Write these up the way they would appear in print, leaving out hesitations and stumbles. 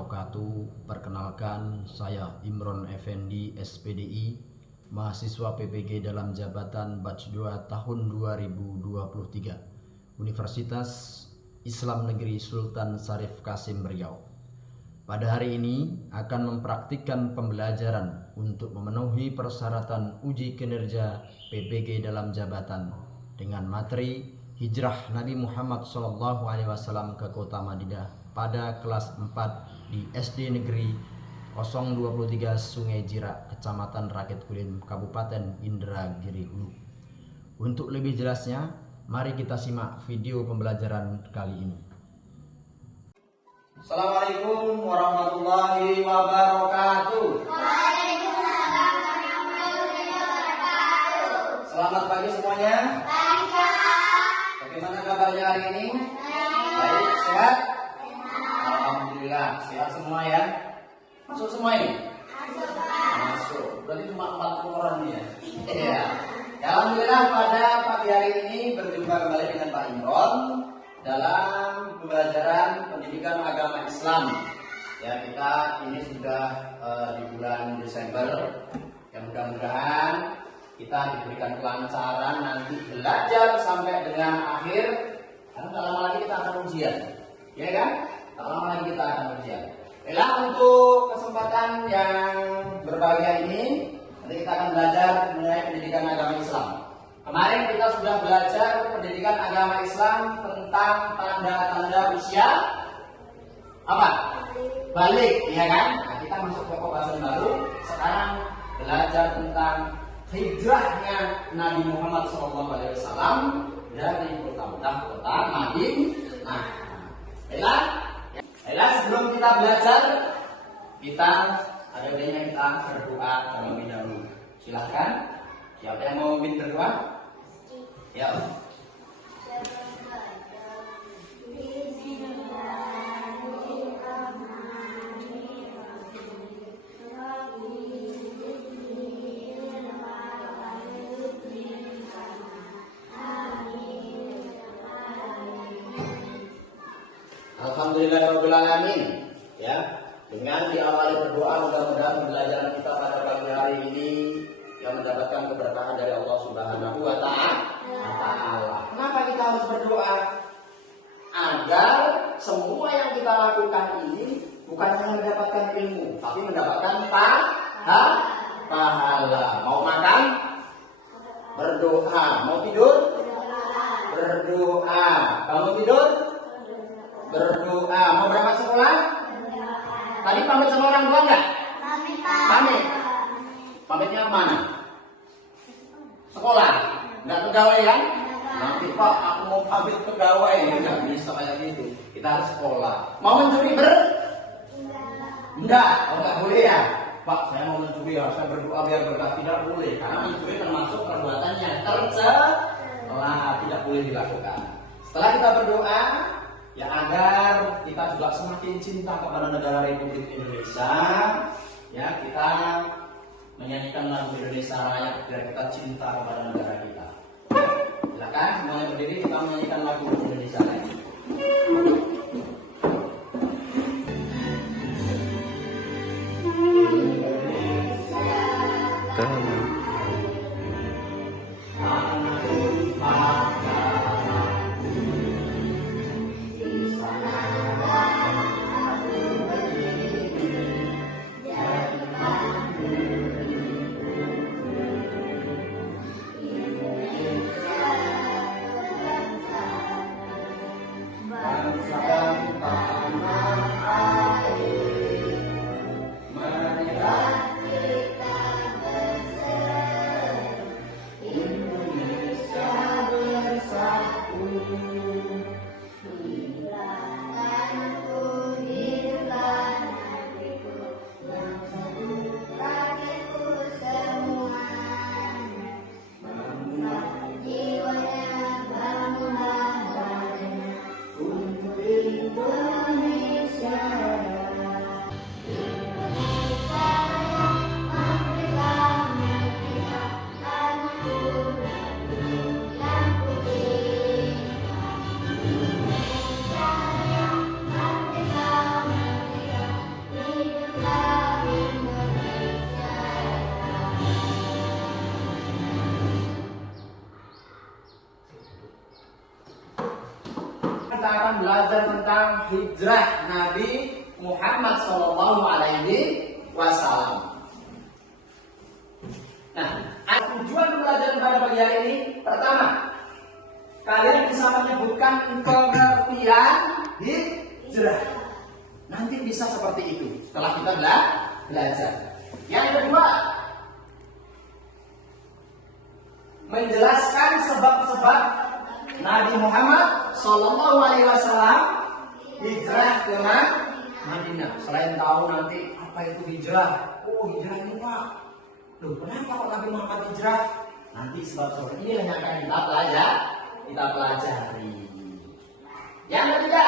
wabarakatuh. Perkenalkan, saya Imron Effendi, SPDI, mahasiswa PPG dalam jabatan Batch 2 tahun 2023, Universitas Islam Negeri Sultan Syarif Kasim Riau. Pada hari ini akan mempraktikkan pembelajaran untuk memenuhi persyaratan uji kinerja PPG dalam jabatan dengan materi Hijrah Nabi Muhammad SAW ke Kota Madinah pada kelas 4 di SD Negeri 023 Sungai Jirak, Kecamatan Rakit Kulim, Kabupaten Indragiri Hulu. Untuk lebih jelasnya, mari kita simak video pembelajaran kali ini. Assalamualaikum warahmatullahi wabarakatuh. Waalaikumsalam warahmatullahi wabarakatuh. Selamat pagi semuanya. Baik, Pak. Bagaimana kabarnya hari ini? Baik, sehat? Alhamdulillah, sehat semua ya. Masuk semua ini? Masuk. Berarti cuma 40 orang nih ya. Iya. Ya, alhamdulillah pada pagi hari ini berjumpa kembali dengan Pak Imron dalam pembelajaran pendidikan agama Islam. Ya, kita ini sudah di bulan Desember. Ya, mudah-mudahan kita diberikan kelancaran nanti belajar sampai dengan akhir. Karena tak lama lagi kita akan ujian, ya kan? Tak lama lagi kita akan ujian. Baiklah, untuk kesempatan yang berbahagia ini, nanti kita akan belajar mengenai pendidikan agama Islam. Kemarin kita sudah belajar pendidikan agama Islam tentang tanda-tanda usia apa? Balik, ya kan? Nah, kita masuk ke pembahasan baru. Sekarang belajar tentang hijrahnya Nabi Muhammad SAW dari kota Mekah ke kota Madinah. Baiklah, sebelum kita belajar, kita ada baiknya kita berdoa terlebih dahulu. Silahkan. Siapa yang mau memimpin berdoa? Ya. Alhamdulillahirabbil alamin. Ya, dengan diawali berdoa, mudah-mudahan pembelajaran kita pada pagi hari ini yang mendapatkan keberkahan dari Allah Subhanahu wa Ta'ala. Kenapa kita harus berdoa? Agar semua yang kita lakukan ini bukan hanya mendapatkan ilmu, tapi mendapatkan pahala. Mau makan? Berdoa. Mau tidur? Berdoa. Kamu tidur? Berdoa. Mau berangkat sekolah? Tadi pamit sama orang tua enggak? Pamit. Pamitnya mana? Sekolah. Enggak pegawai kan? Nanti Pak, aku mau pamit pegawai. Enggak bisa kayak gitu. Kita harus sekolah. Mau mencuri enggak? Oh, enggak boleh ya? Pak, saya mau mencuri, harus saya berdoa biar berkah. Tidak boleh, karena mencuri termasuk perbuatan yang tercela, tidak boleh dilakukan. Setelah kita berdoa, ya agar kita juga semakin cinta kepada negara Republik Indonesia, ya kita menyanyikan lagu Indonesia Raya biar kita cinta kepada negara kita. Silakan semuanya berdiri, kita menyanyikan lagu Indonesia Raya. belajar tentang hijrah Nabi Muhammad Shallallahu Alaihi Wasallam. Nah, tujuan pembelajaran pada pagi hari ini, pertama, kalian bisa menyebutkan pengertian hijrah. Nanti bisa seperti itu setelah kita belajar. Yang kedua, menjelaskan sebab-sebab Nabi Muhammad Shallallahu Alaihi Wasallam hijrah ke Madinah. Selain tahu nanti apa itu hijrah, oh hijrah ini Pak, loh kenapa kok Nabi Muhammad hijrah? Nanti sebab-sebab ini yang akan kita pelajari. Yang ketiga,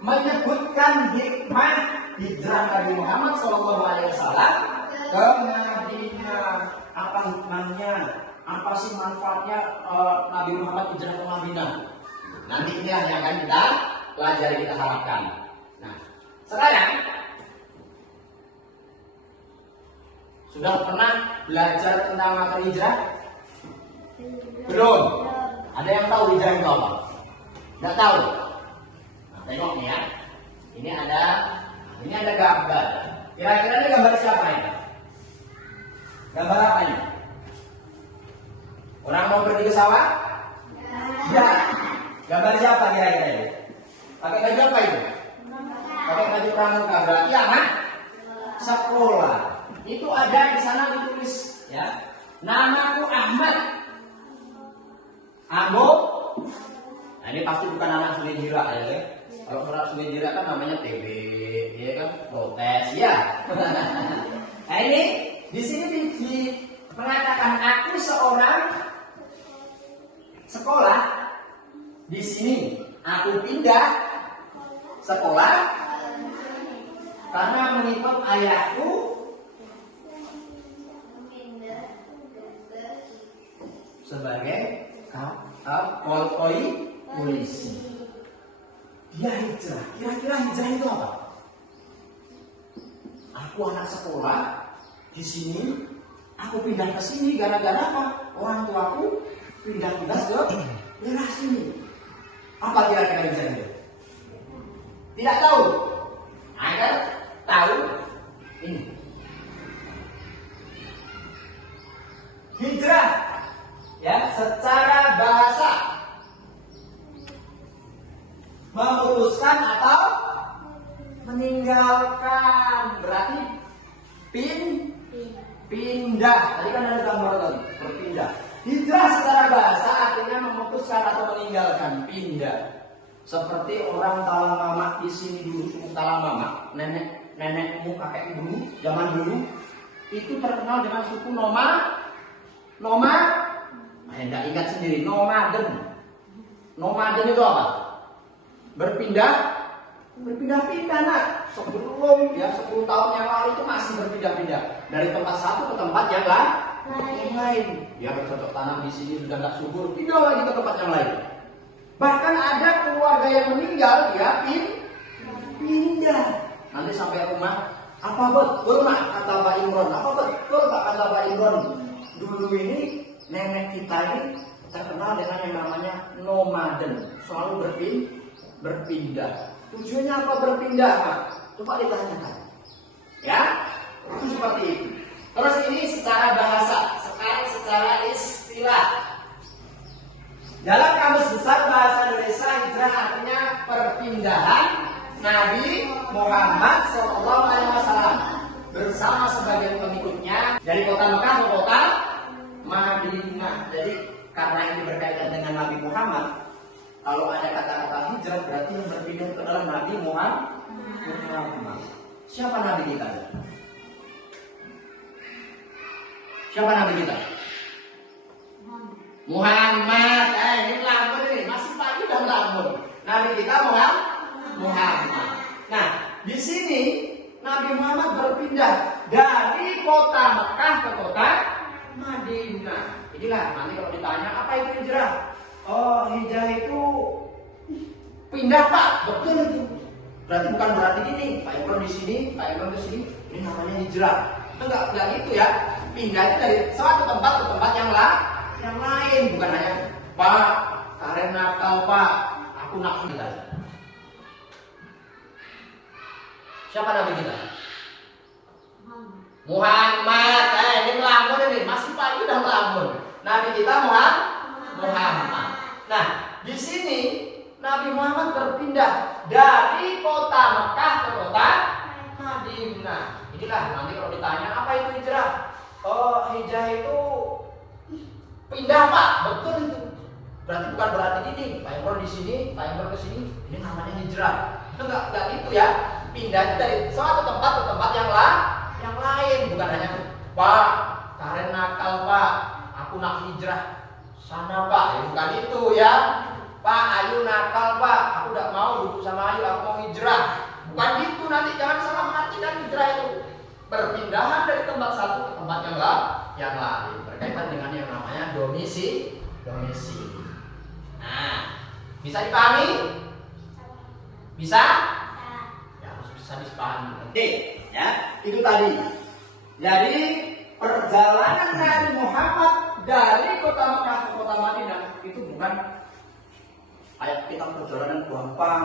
menyebutkan hikmah hijrah Nabi Muhammad Shallallahu Alaihi Wasallam ke Madinah. Apa hikmahnya? Apa sih manfaatnya Nabi Muhammad hijrah ke Madinah? Nanti ini yang akan kita pelajari, kita harapkan. Nah, sekarang sudah pernah belajar tentang materi hijrah? Belum. Ada yang tahu hijrah itu apa? Nggak tahu. Nah, tengok nih ya. Ini ada gambar. Kira-kira ini gambar siapa ini? Gambar apa ini? Orang mau pergi ke sawah? Ya. Gambar siapa kira-kira ini? Pakai baju apa itu? Pakai baju pramuka. Berarti anak sekolah. Itu ada di sana ditulis ya. Namaku Ahmad. Ambo. Nah, ini pasti bukan anak Sungai Jira ya. Kalau anak Sungai Jira kan namanya TB, ya kan? Protes ya. Nah, ini di sini mengatakan aku seorang sekolah. Di sini aku pindah sekolah karena mengikut ayahku sebagai polisi. Dia hijrah. Kira-kira hijrah itu apa? Aku anak sekolah di sini, aku pindah ke sini gara-gara apa? Orang tuaku pindah tugas ke daerah sini. Apa kira-kira hijrah itu? Tidak tahu. Agar tahu ini. Hijrah ya secara bahasa memutuskan atau meninggalkan, berarti pindah. Tadi kan ada gambar tadi berpindah. Hijrah secara bahasa artinya memutuskan atau meninggalkan, pindah. Seperti orang talang mama di sini dulu, suku talang mama, nenekmu, kakek dulu, zaman dulu itu terkenal dengan suku enggak ingat sendiri, nomaden. Nomaden itu apa? Berpindah-pindah nak. Sebelum ya 10 tahun yang lalu itu masih berpindah-pindah dari tempat satu ke tempat yang lain. Ya bercocok tanam di sini sudah nggak subur, pindah lagi ke tempat yang lain. Bahkan ada keluarga yang meninggal, dia pindah. Nanti sampai rumah, apa betul nak kata Pak Imron? Apa betul Pak kata Pak Imron? Dulu ini nenek kita ini terkenal dengan yang namanya nomaden, selalu berpindah. Tujuannya apa berpindah, Pak? Coba ditanyakan. Ya, itu seperti itu. Terus ini secara bahasa, sekarang secara istilah. Dalam kamus besar bahasa Indonesia, hijrah artinya perpindahan Nabi Muhammad SAW bersama sebagian pengikutnya dari kota Mekah ke kota Madinah. Jadi karena ini berkaitan dengan Nabi Muhammad, kalau ada kata-kata hijrah berarti yang berpindah itu adalah Nabi Muhammad. Siapa Nabi kita? Siapa Nabi kita? Muhammad. Ini melamun ini, masih pagi udah melamun. Nabi kita Muhammad. Nah, di sini Nabi Muhammad berpindah dari kota Mekah ke kota Madinah. Inilah nanti kalau ditanya apa itu hijrah? Oh, hijrah itu pindah Pak, betul itu. Berarti bukan berarti gini, Pak Imron di sini, Pak Imron di sini, ini namanya hijrah. Enggak gitu ya. Pindah itu dari suatu tempat ke tempat yang lain, bukan hanya Pak, karen nakal Pak, aku nak pindah. Siapa nabi kita? Muhammad. Ini melamun ini, masih pagi udah melamun. Nabi kita Muhammad. Nah, di sini Nabi Muhammad berpindah dari kota Mekah ke kota Madinah. Inilah nanti kalau ditanya apa itu hijrah? Oh, hijrah itu pindah, Pak. Betul itu. Berarti bukan berarti gini, Pak Imron di sini, Pak Imron ke sini, ini namanya hijrah. Itu enggak gitu ya. Pindah dari suatu tempat ke tempat yang lain, bukan hanya Pak, Karen nakal, Pak. Aku nak hijrah sana, Pak. Ya, bukan itu ya. Pak, Ayu nakal, Pak. Aku tidak mau duduk sama Ayu, aku mau hijrah. Bukan gitu, nanti jangan salah mengartikan hijrah itu. Perpindahan dari tempat satu ke tempat yang lain. Berkaitan dengan yang namanya domisili. Nah, bisa dipahami? Bisa? Ya, harus bisa dipahami. Oke, ya, itu tadi. Jadi perjalanan Nabi Muhammad dari kota Mekah ke kota Madinah itu bukan kayak kita perjalanan gampang,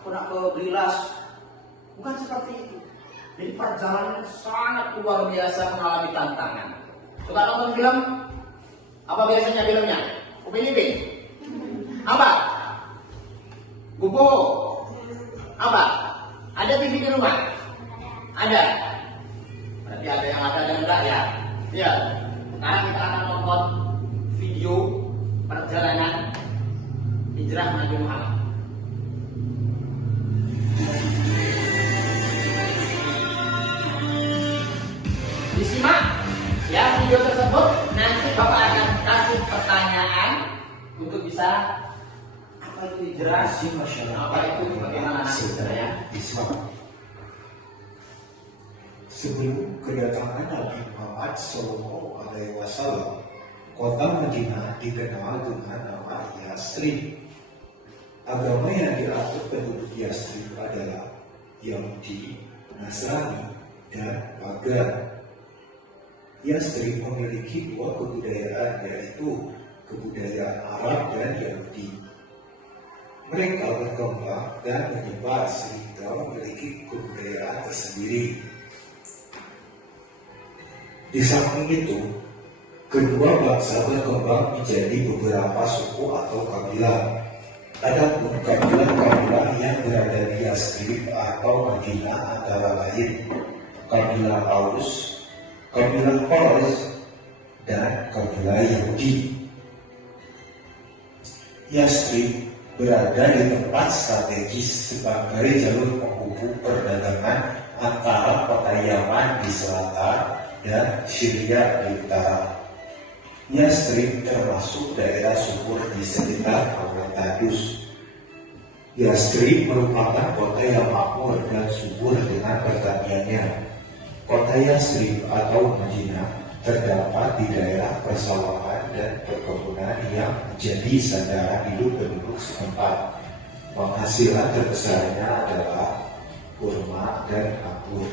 aku nak ke Blilas, bukan seperti itu. Jadi perjalanan sangat luar biasa, mengalami tantangan. Suka nonton film? Apa biasanya filmnya? Upin Ipin? Apa? Buku? Apa? Ada TV di rumah? Ada? Berarti ada yang ada dan enggak ya? Iya. Sekarang kita akan nonton video perjalanan hijrah Nabi Muhammad. Disimak ya video tersebut. Nanti Bapak akan kasih pertanyaan untuk bisa apa itu hijrah, apa itu bagaimana hijrah Islam. Sebelum kedatangan Nabi Muhammad SAW, kota Madinah dikenal dengan nama Yasrib. Agama yang diatur penduduk Yasrib adalah Yahudi, Nasrani, dan Pagan. Yasrib memiliki dua kebudayaan, yaitu kebudayaan Arab dan Yahudi. Mereka berkembang dan menyebar sehingga memiliki kebudayaan tersendiri. Di samping itu, kedua bangsa berkembang menjadi beberapa suku atau kabilah. Adapun kabilah-kabilah yang berada di Yasrib atau Madinah antara lain kabilah Aus, kabilah Quraisy, dan kabilah Yahudi. Yasrib berada di tempat strategis sebagai jalur penghubung perdagangan antara kota Yaman di selatan dan Syria di utara. Yasrib termasuk daerah subur di sekitar Laut Tadus. Yasrib merupakan kota yang makmur dan subur dengan pertaniannya. Kota Yasrib atau Madinah terdapat di daerah persawahan dan perkebunan yang menjadi sandaran hidup penduduk setempat. Penghasilan terbesarnya adalah kurma dan anggur.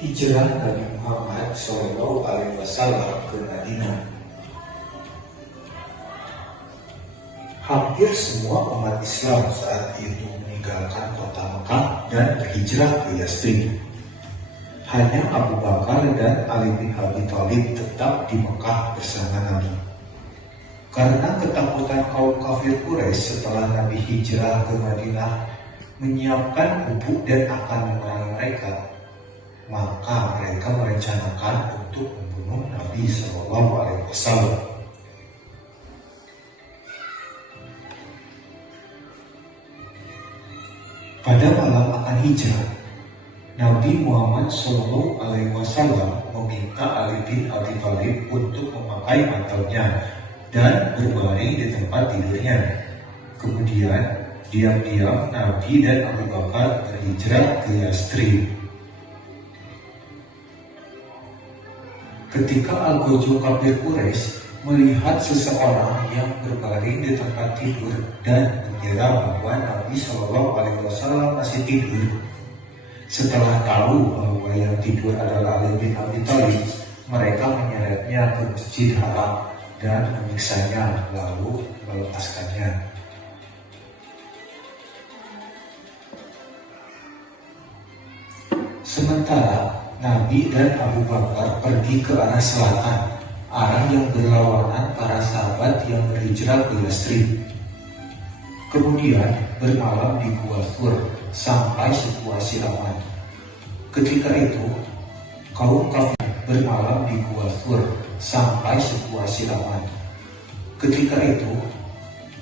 Hijrah Nabi Muhammad SAW ke Madinah. Hampir semua umat Islam saat itu meninggalkan kota Mekah dan berhijrah ke Yasrib. Hanya Abu Bakar dan Ali bin Abi Thalib tetap di Mekah bersama Nabi. Karena ketakutan kaum kafir Quraisy setelah Nabi hijrah ke Madinah menyiapkan bubuk dan akan memerangi mereka, maka mereka merencanakan untuk membunuh Nabi SAW. Pada malam akan hijrah, Nabi Muhammad SAW meminta Ali bin Abi Thalib untuk memakai mantelnya dan berbaring di tempat tidurnya. Kemudian diam-diam Nabi dan Abu Bakar berhijrah ke Yasrib. Ketika Al-Ghazw kafir Quraisy melihat seseorang yang berbaring di tempat tidur dan mengira bahwa Nabi SAW masih tidur, setelah tahu bahwa yang tidur adalah Ali bin Abi Thalib, mereka menyeretnya ke Masjid Haram dan menyiksanya lalu melepaskannya. Sementara Nabi dan Abu Bakar pergi ke arah selatan, arah yang berlawanan para sahabat yang berhijrah ke Yastrib. Kemudian bermalam di Gua Thur sampai situasi aman. Ketika itu, kaum kafir bermalam di Gua Thur sampai situasi aman. Ketika itu,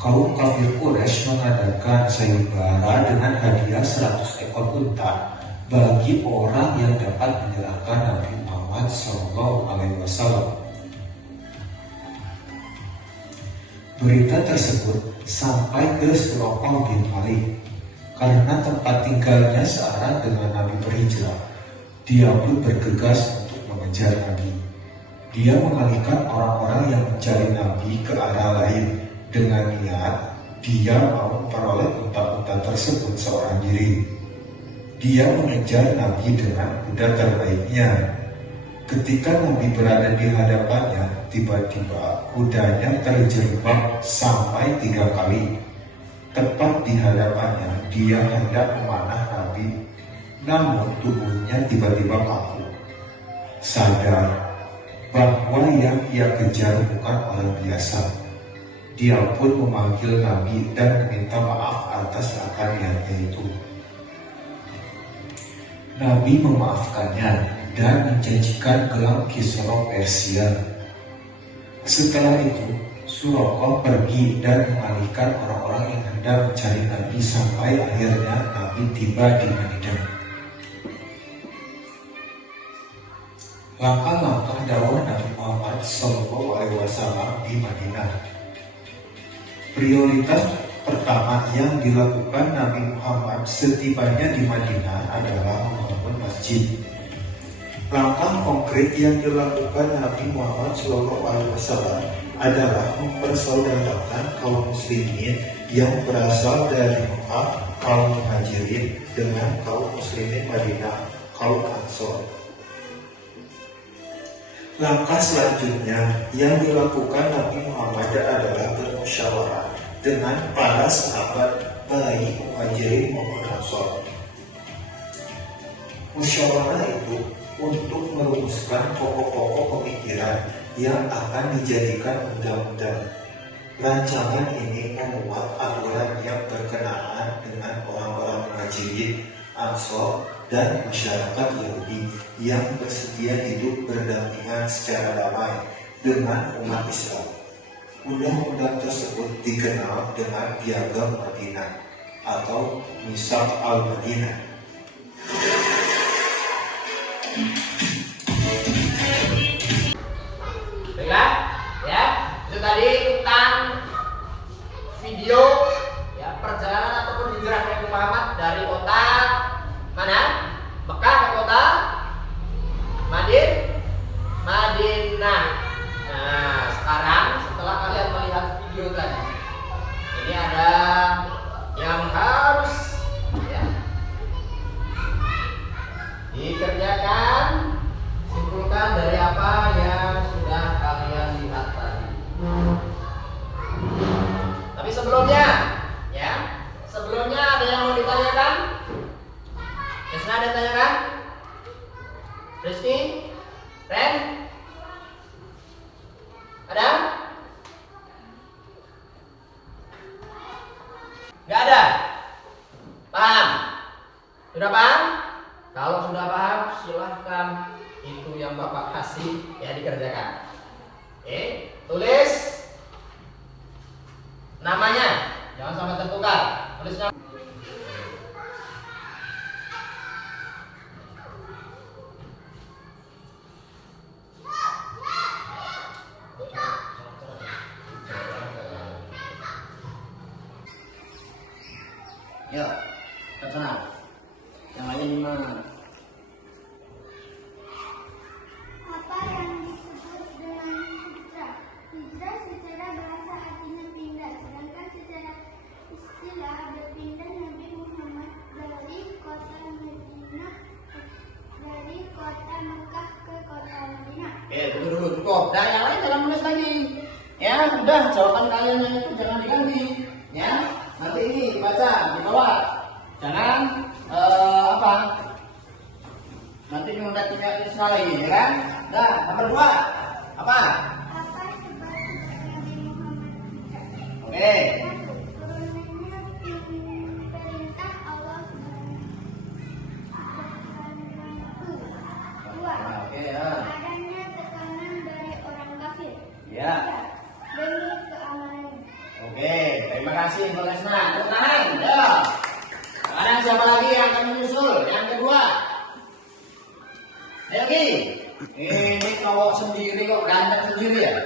kaum kafir Quraisy mengadakan sayembara dengan hadiah 100 ekor unta bagi orang yang dapat menyerahkan Nabi Muhammad SAW. Berita tersebut sampai ke Suraqah bin Malik karena tempat tinggalnya searah dengan Nabi berhijrah. Dia pun bergegas untuk mengejar Nabi. Dia mengalihkan orang-orang yang mencari Nabi ke arah lain dengan niat dia mau memperoleh unta-unta tersebut seorang diri. Dia mengejar Nabi dengan kuda terbaiknya. Ketika Nabi berada di hadapannya, tiba-tiba kudanya terjerembab sampai 3 kali. Tepat di hadapannya, dia hendak memanah Nabi, namun tubuhnya tiba-tiba kaku. Sadar bahwa yang ia kejar bukan orang biasa, dia pun memanggil Nabi dan meminta maaf atas akan niatnya itu. Nabi memaafkannya dan menjanjikan gelang Kisra Persia. Setelah itu, Suraqah pergi dan mengalihkan orang-orang yang hendak mencari Nabi sampai akhirnya Nabi tiba di Madinah. Langkah-langkah dakwah Nabi Muhammad SAW di Madinah. Prioritas pertama yang dilakukan Nabi Muhammad setibanya di Madinah adalah membangun masjid. Langkah konkret yang dilakukan Nabi Muhammad SAW adalah mempersaudarakan kaum muslimin yang berasal dari Mekah, kaum Muhajirin, dengan kaum muslimin Madinah, kaum Ansor. Langkah selanjutnya yang dilakukan Nabi Muhammad adalah bermusyawarah dengan para sahabat baik Muhajirin maupun Ansor. Musyawarah itu untuk merumuskan pokok-pokok pemikiran yang akan dijadikan undang-undang. Rancangan ini memuat aturan yang berkenaan dengan orang-orang Muhajirin, Ansor, dan masyarakat Yahudi yang bersedia hidup berdampingan secara damai dengan umat Islam. Undang-undang tersebut dikenal dengan Piagam Madinah atau Mitsaq al-Madinah. Baiklah, ya, itu tadi tentang video ya perjalanan ataupun hijrah Nabi Muhammad dari kota mana? Mekah ke kota Madinah. Nah, sekarang setelah kalian melihat video tadi, ini ada yang harus ya dikerjakan. Simpulkan dari apa yang sudah kalian lihat tadi. Tapi sebelumnya ada yang mau ditanyakan? Desna ada yang tanyakan? Rizky? Ren? Ada? Gak ada? Paham? Sudah paham? Kalau sudah paham, silahkan itu yang Bapak kasih ya dikerjakan. Oke, tulis namanya, jangan sampai tertukar. Tulis nama. Yuk, terserah. Yang lain gimana? Apa yang disebut dengan hijrah? Hijrah secara bahasa artinya pindah, sedangkan secara istilah berpindah Nabi Muhammad dari kota Mekah ke kota Madinah. Tunggu dulu, cukup. Nah, yang lain jangan nulis lagi. Ya, udah jawaban kalian yang itu jangan diganti. Ya, nanti ini dibaca di bawah. Jangan Nanti minta tinggal Isna lagi, ya kan? Nah, nomor 2 apa? Apa sebab-sebab Nabi Muhammad hijrah? Oke. 1. Turunannya perintah Allah Subhanahu. 2. Nah, oke ya. Adanya tekanan dari orang kafir. Ya. 3. Demi keamanannya. Oke, terima kasih Mbak Lesna. Tepuk tangan. Ya. Sekarang siapa lagi yang akan menyusul? Yang kedua. Ayo Ki. Ini cowok sendiri kok, ganteng sendiri ya?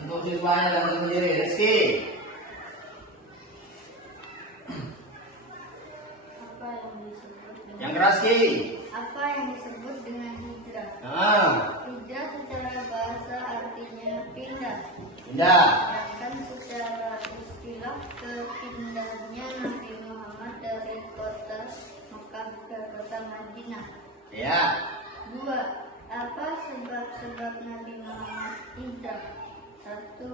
Untuk siswanya ganteng sendiri. Rizky. Apa yang disebut dengan Yang keras Ki. Apa yang disebut dengan hijrah? Nah, Hijrah secara bahasa artinya pindah. indah. Sedangkan secara istilah kepindahannya Nabi Muhammad dari kota Mekah ke kota Madinah. Ya. 2. Apa sebab-sebab Nabi Muhammad hijrah? 1.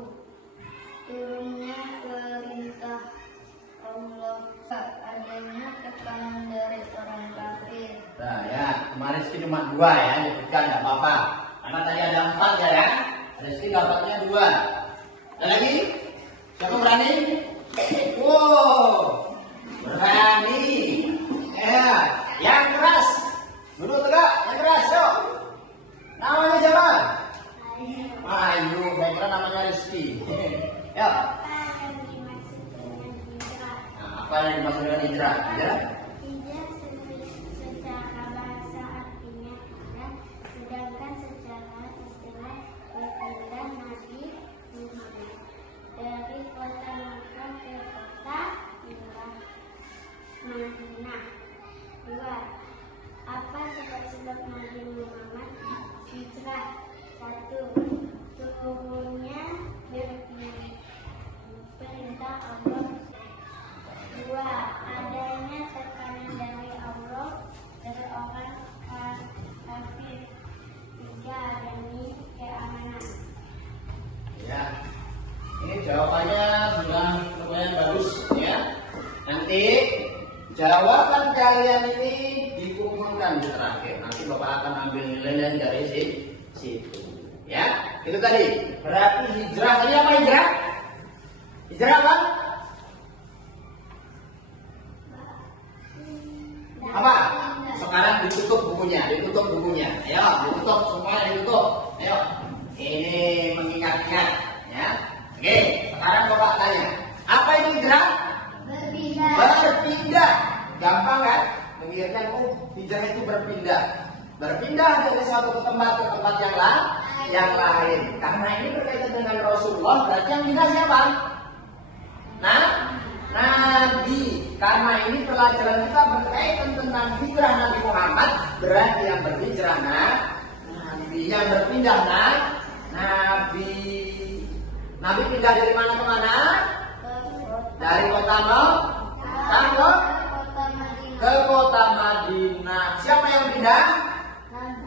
Turunnya perintah Allah. 2. Adanya tekanan dari orang kafir. Nah ya, kemarin Rizky cuma 2 ya, nyebutkan nggak apa-apa. Karena tadi ada 4 ya. Rizky dapatnya 2. Ada lagi? Siapa berani? Wow, berani. Ya, yang keras. Duduk tegak, yang keras, yuk. Namanya siapa? Ayu, saya kira namanya Rizky. Yuk. Apa yang dimaksud dengan hijrah? Nah, apa yang dimaksud dengan hijrah? Hijrah? Hijrah secara bahasa artinya pindah, sedangkan secara istilah berpindah Nabi Muhammad dari kota Makkah ke kota Madinah. 2. Apa sebab-sebab Nabi Muhammad hijrah? 1. Turunnya perintah Allah. 2. Adanya tekanan dari Allah dari orang kafir. 3. Demi keamanan. Ya. Ini jawabannya sudah lumayan bagus ya. Nanti jawaban kalian ini dikumpulkan di terakhir. Nanti Bapak akan ambil nilai dari situ. Ya, itu tadi. Berarti hijrah tadi apa hijrah? Hijrah apa? Apa? Sekarang ditutup bukunya, Ayo, ditutup semuanya ditutup. Ayo. Ini mengingat-ingat ya. Oke, sekarang Bapak tanya. Apa itu hijrah? Berpindah. Berpindah. Gampang kan? Mengingatkan hijrah itu berpindah. Berpindah dari satu tempat ke tempat yang lain. Karena ini berkaitan dengan Rasulullah, berarti yang pindah siapa? Nah, Nabi. Karena ini pelajaran kita berkaitan tentang hijrah Nabi Muhammad, berarti yang berhijrah Nabi, yang berpindah Nabi. Nabi pindah dari mana ke mana? Dari kota Mekah ke kota Madinah. Siapa yang pindah?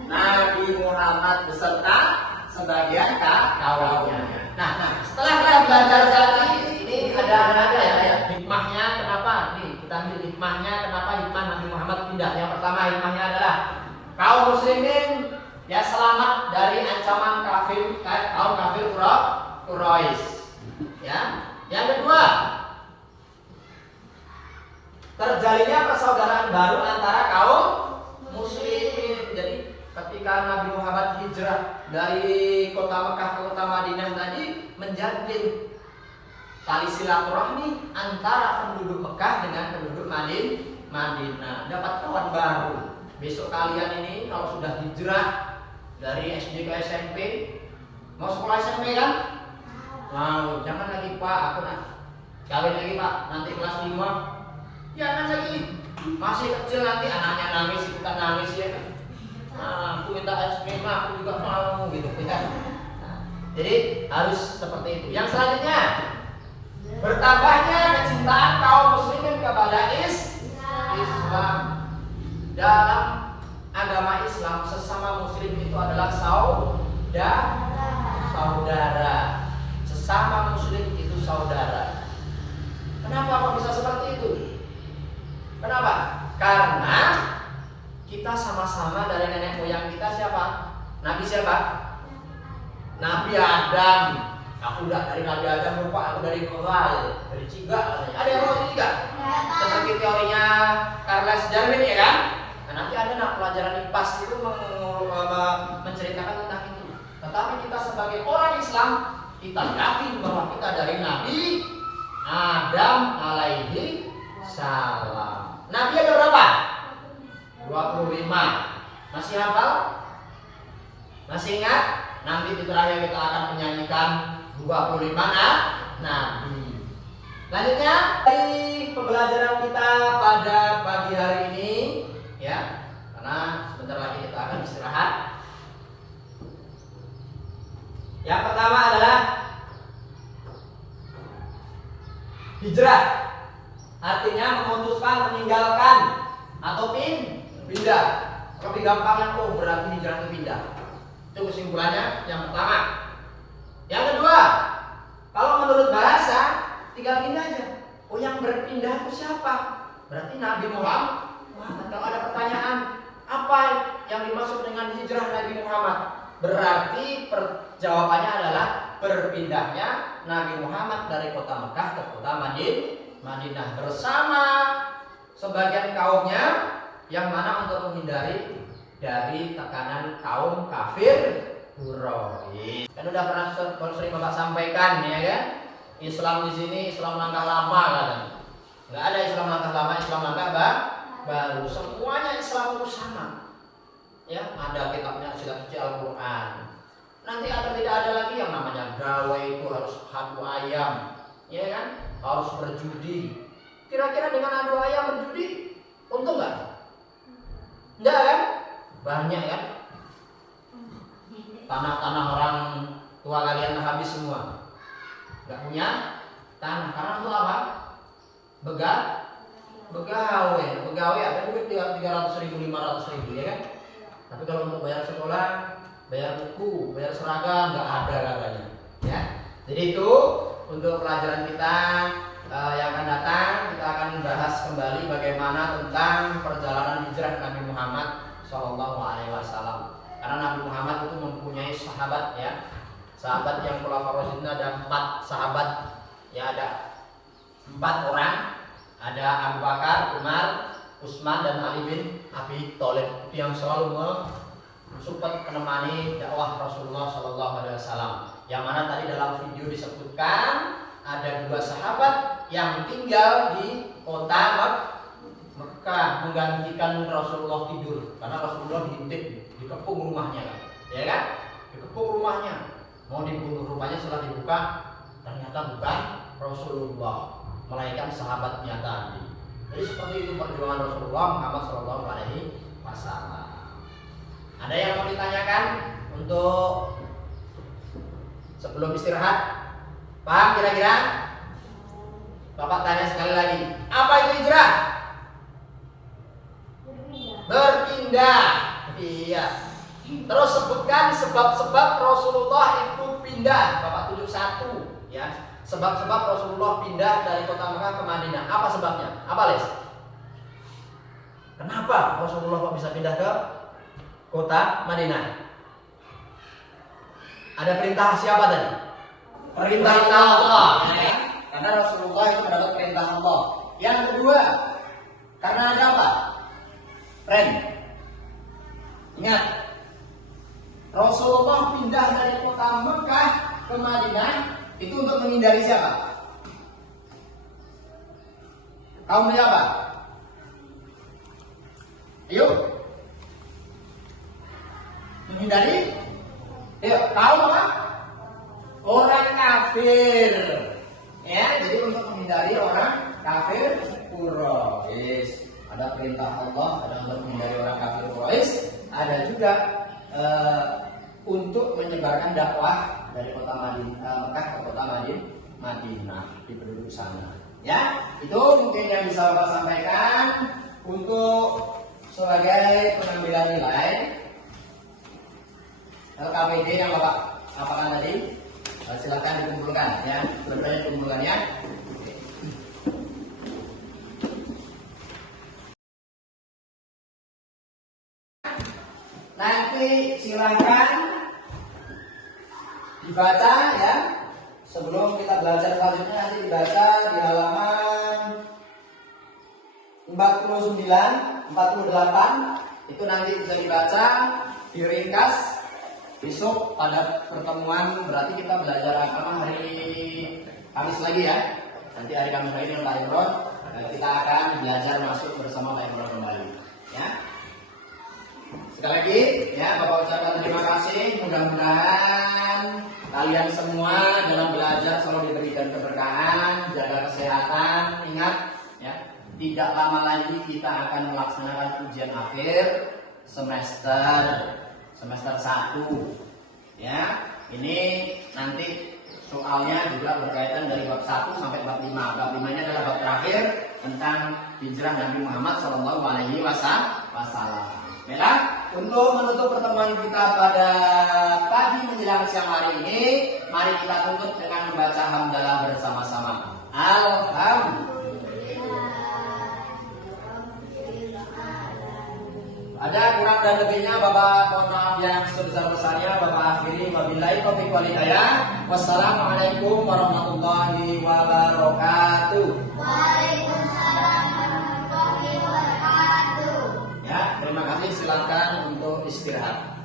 Nabi Muhammad beserta sebagian kawannya. Nah, setelah kita belajar tadi, ini ada ya hikmahnya kenapa? Nih kita ambil hikmahnya kenapa hikmah Nabi Muhammad pindah. Yang pertama hikmahnya adalah kaum muslimin ya selamat dari ancaman kaum kafir Quraisy. Ya. Yang kedua, terjalinnya persaudaraan baru antara kaum muslimin. Jadi ketika Nabi Muhammad hijrah dari kota Mekah ke kota Madinah tadi menjalin tali silaturahmi antara penduduk Mekah dengan penduduk Madinah. Dapat kawan baru. Besok kalian ini kalau sudah hijrah dari SD ke SMP, mau sekolah SMP kan? Mau, jangan lagi Pak, aku kawin lagi Pak, nanti kelas 5. Jangan lagi, masih kecil nanti anaknya nangis, ikutan nangis ya kan. Aku minta es krim, aku juga mau gitu kan. Jadi harus seperti itu. Yang selanjutnya, bertambahnya kecintaan kaum muslimin kepada Islam. Dalam agama Islam sesama muslim itu adalah saudara. Sesama muslim itu saudara. Kenapa kok bisa seperti itu? Kenapa? Karena Kita sama-sama dari nenek moyang kita siapa? Nabi siapa? Nabi Adam. Aku udah dari Nabi Adam, lupa aku dari Nuh, dari Ciga. Ada yang mau Ciga? Seperti teorinya Charles Darwin ya kan? Nah, nanti ada pelajaran IPAS itu menceritakan tentang itu. Tetapi kita sebagai orang Islam, kita yakin bahwa kita dari Nabi Adam alaihi salam. Nabi ada berapa? 25. Masih hafal? Masih ingat? Nanti di terakhir kita akan menyanyikan 25 Nabi. Selanjutnya dari pembelajaran kita pada pagi hari ini ya, karena sebentar lagi kita akan istirahat. Yang pertama adalah hijrah. Artinya memutuskan meninggalkan atau pindah. Lebih gampangnya berarti hijrah itu pindah. Itu kesimpulannya yang pertama. Yang kedua, kalau menurut bahasa tinggal pindah aja. Oh, yang berpindah itu siapa? Berarti Nabi Muhammad. Kalau ada pertanyaan, apa yang dimaksud dengan hijrah Nabi Muhammad? Berarti jawabannya adalah berpindahnya Nabi Muhammad dari kota Mekah ke kota Madinah bersama sebagian kaumnya, yang mana untuk menghindari dari tekanan kaum kafir Quraisy. Kan udah pernah sering Bapak sampaikan ya kan? Islam di sini Islam langkah lama kan? Nggak ada Islam langkah lama, Islam langkah baru. Semuanya Islam itu sama. Ya, ada kitabnya kitab suci Al-Qur'an. Nanti tidak ada lagi yang namanya gawe itu harus adu ayam, ya kan? Harus berjudi. Kira-kira dengan adu ayam berjudi untung nggak? Enggak kan? Banyak kan? Tanah-tanah orang tua kalian habis semua. Nggak punya tanah karena untuk apa? Begawe ada duit 300.000, 500.000 ya kan? Tapi kalau untuk bayar sekolah, bayar buku, bayar seragam nggak ada katanya. Ya. Jadi itu untuk pelajaran kita yang akan datang, kita akan bahas kembali bagaimana tentang perjalanan hijrah Nabi Muhammad SAW. Karena Nabi Muhammad itu mempunyai sahabat ya, sahabat yang khulafaur rasyidin ada 4 sahabat ya, ada 4 orang, ada Abu Bakar, Umar, Utsman dan Ali bin Abi Thalib yang selalu mensupport menemani dakwah Rasulullah SAW. Yang mana tadi dalam video disebutkan ada 2 sahabat yang tinggal di kota Mekah menggantikan Rasulullah tidur karena Rasulullah diintip, dikepung rumahnya kan, ya kan? Dikepung rumahnya, mau dibunuh rumahnya setelah dibuka ternyata bukan Rasulullah, melainkan sahabatnya tadi. Jadi seperti itu perjuangan Rasulullah Muhammad SAW. Ada yang mau ditanyakan untuk sebelum istirahat? Paham kira-kira? Bapak tanya sekali lagi. Apa itu hijrah? Berpindah. Iya. Terus sebutkan sebab-sebab Rasulullah itu pindah. Bapak tunjuk 1 ya. Sebab-sebab Rasulullah pindah dari kota Mekah ke Madinah. Apa sebabnya? Apa Les? Kenapa Rasulullah kok bisa pindah ke kota Madinah? Ada perintah siapa tadi? Perintah Allah. Ya. Karena Rasulullah itu mendapat perintah Allah. Yang kedua, karena ada apa? Ingat, Rasulullah pindah dari kota Mekah ke Madinah itu untuk menghindari siapa? Kaum siapa? Ayo. Menghindari? Ayo, kaum apa? Orang kafir. Ya, jadi untuk menghindari orang kafir Quraisy. Ada perintah Allah, ada untuk menghindari orang kafir Quraisy, ada juga untuk menyebarkan dakwah dari kota Mekah ke kota Madinah di penduduk sana. Ya, itu mungkin yang bisa Bapak sampaikan untuk sebagai pengambilan nilai LKPD yang Bapak apakan tadi. Silakan dikumpulkan ya, benar-benar dikumpulkannya. Nanti silakan dibaca ya. Sebelum kita belajar selanjutnya nanti dibaca di halaman 49, 48 itu nanti bisa dibaca, diringkas. Besok pada pertemuan berarti kita belajar agama hari Kamis lagi ya. Nanti hari Kamis lagi dengan Pak Imron kita akan belajar masuk bersama Pak Imron kembali ya. Sekali lagi ya Bapak ucapkan terima kasih. Mudah-mudahan kalian semua dalam belajar selalu diberikan keberkahan, jaga kesehatan. Ingat ya, tidak lama lagi kita akan melaksanakan ujian akhir semester 1 ya. Ini nanti soalnya juga berkaitan dari bab 1 sampai bab 5. Bab 5-nya adalah bab terakhir tentang hijrah Nabi Muhammad SAW. Baiklah, untuk menutup pertemuan kita pada pagi menjelang siang hari ini, mari kita tutup dengan membaca hamdalah bersama-sama. Ada kurang dan lebihnya Bapak mohon maaf yang sebesar-besarnya. Bapak akhiri wabillahi taufiq wal hidayah. Wassalamualaikum warahmatullahi wabarakatuh. Waalaikumsalam warahmatullahi wabarakatuh. Ya, terima kasih. Silakan untuk istirahat.